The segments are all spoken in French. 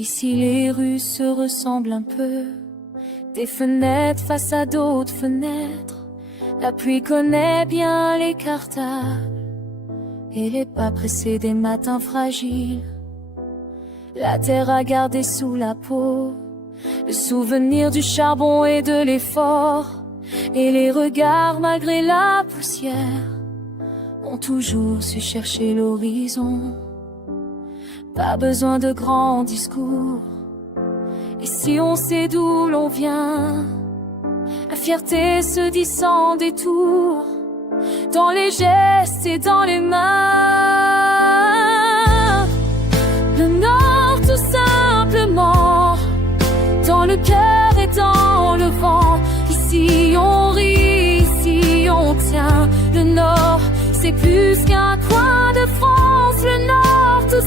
Ici les rues se ressemblent un peu, des fenêtres face à d'autres fenêtres. La pluie connaît bien les cartables et les pas pressés des matins fragiles. La terre à garder sous la peau, le souvenir du charbon et de l'effort, et les regards malgré la poussière ont toujours su chercher l'horizon. Pas besoin de grands discours, et si on sait d'où l'on vient, la fierté se dit sans détour, dans les gestes et dans les mains. Le Nord tout simplement, dans le cœur et dans le vent. Ici on rit, ici on tient. Le Nord c'est plus qu'un coin de France. Le Nord tout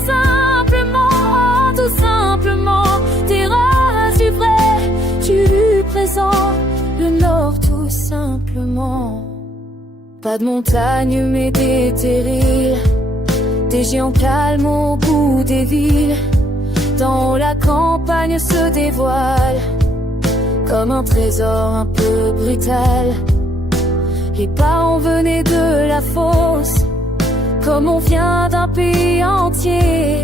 simplement, terrasse du vrai, du présent. Le Nord tout simplement. Pas de montagne mais des terrils, des géants calmes au bout des villes. Dans la campagne se dévoile comme un trésor un peu brutal. Les pas en venaient de la fosse, comme on vient d'un pays entier.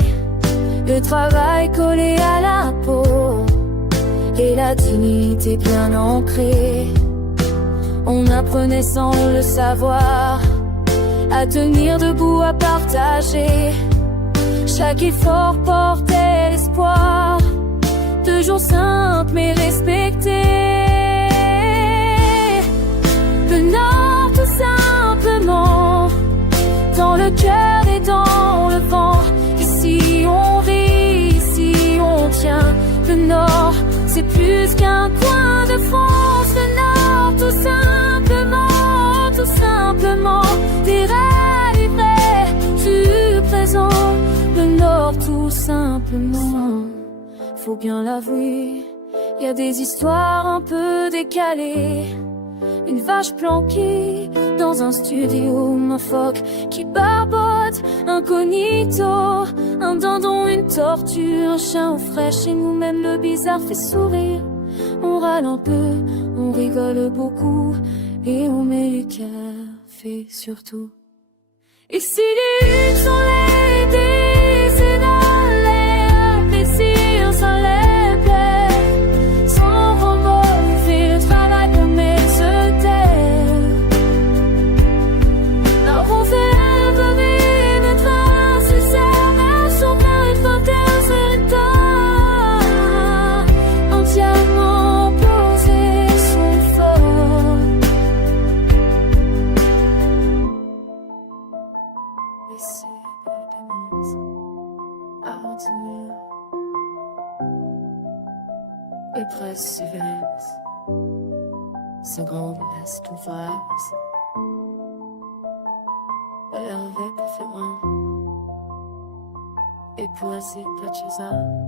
Le travail collé à la peau et la dignité bien ancrée. On apprenait sans le savoir à tenir debout, à partager. Chaque effort portait l'espoir de jours simples mais respectés. Le Nord tout simplement, dans le cœur et dans le vent. Ici on rit, ici on tient. Le Nord c'est plus qu'un coin de France. Le Nord tout simplement, des rêves vrais du présent. Le Nord tout simplement, faut bien l'avouer, y a des histoires un peu décalées. Une vache planquée dans un studio, un phoque qui barbote incognito, un dindon, une tortue, un chien au frais. Chez nous même le bizarre fait sourire. On râle un peu, on rigole beaucoup, et on met les cafés surtout. Et si les luttes sont les décennales, les plaisirs sans les plaies, sans remords, on fait le travail pour mettre se taire. Alors on fait rêver notre traces, les cervelles sont pleines de fauteuils sur le tas, entièrement posés sont forts. Et persévérance, ce grand laisse tout face, avec préférence, et pour assez pas de choses.